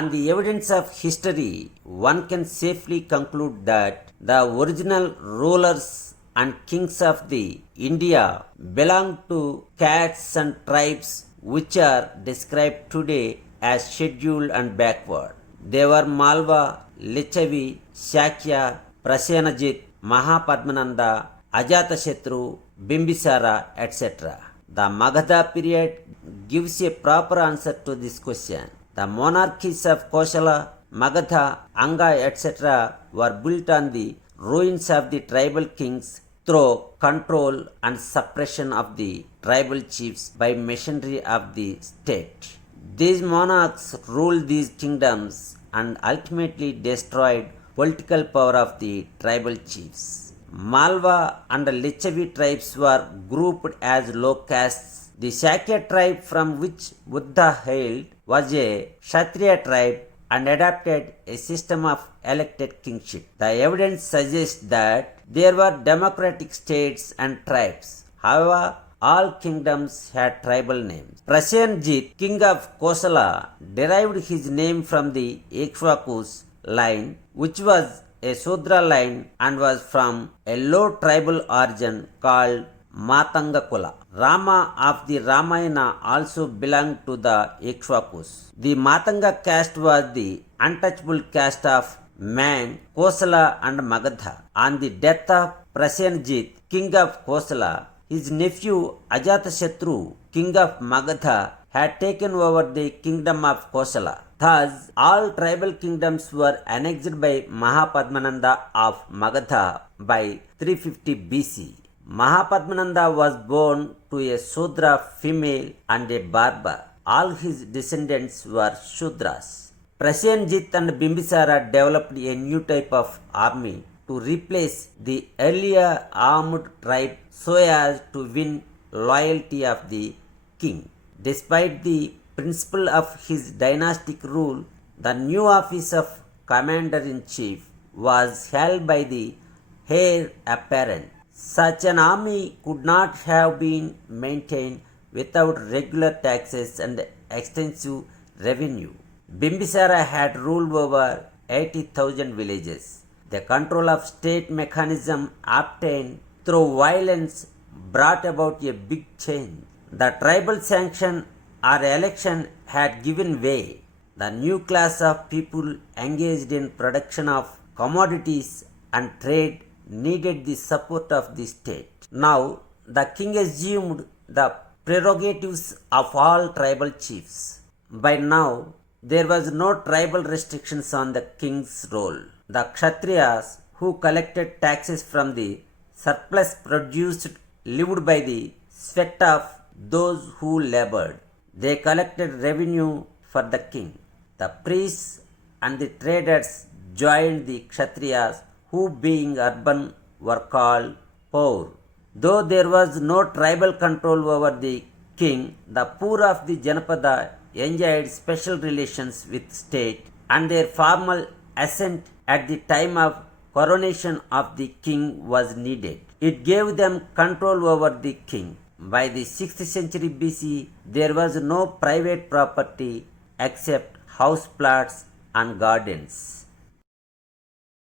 On the evidence of history, one can safely conclude that the original rulers and kings of the India belonged to castes and tribes which are described today as scheduled and backward. They were Malwa, Lichavi, Shakya, Prasenajit, Mahapadmananda, Ajatashatru, Bimbisara, etc. The Magadha period gives a proper answer to this question. The monarchies of Koshala, Magadha, Anga, etc. were built on the ruins of the tribal kings through control and suppression of the tribal chiefs by machinery of the state. These monarchs ruled these kingdoms and ultimately destroyed political power of the tribal chiefs. Malwa and Lichavi tribes were grouped as low castes. The Shakya tribe from which Buddha hailed was a Kshatriya tribe and adopted a system of elected kingship. The evidence suggests that there were democratic states and tribes. However, all kingdoms had tribal names. Prasenajit, king of Kosala, derived his name from the Ikshvakus line, which was a Sudra line and was from a low tribal origin called Matanga Kula. Rama of the Ramayana also belonged to the Ikshvakus. The Matanga caste was the untouchable caste of Man, Kosala and Magadha. On the death of Prasenajit, king of Kosala, his nephew Ajatashatru, king of Magadha, had taken over the kingdom of Kosala. Thus, all tribal kingdoms were annexed by Mahapadmananda of Magadha by 350 BC. Mahapadmananda was born to a Sudra female and a barber. All his descendants were Shudras. Prasenajit and Bimbisara developed a new type of army to replace the earlier armed tribe so as to win loyalty of the king. Despite the principle of his dynastic rule, the new office of commander-in-chief was held by the heir apparent. Such an army could not have been maintained without regular taxes and extensive revenue. Bimbisara had ruled over 80,000 villages. The control of state mechanism obtained through violence brought about a big change. The tribal sanction or election had given way. The new class of people engaged in production of commodities and trade needed the support of the state. Now, the king assumed the prerogatives of all tribal chiefs. By now, there was no tribal restrictions on the king's role. The Kshatriyas, who collected taxes from the surplus produced, lived by the sweat of those who labored. They collected revenue for the king. The priests and the traders joined the Kshatriyas, who being urban were called poor. Though there was no tribal control over the king, the poor of the Janapada enjoyed special relations with state, and their formal assent at the time of coronation of the king was needed. It gave them control over the king. By the 6th century BC, there was no private property except house plots and gardens.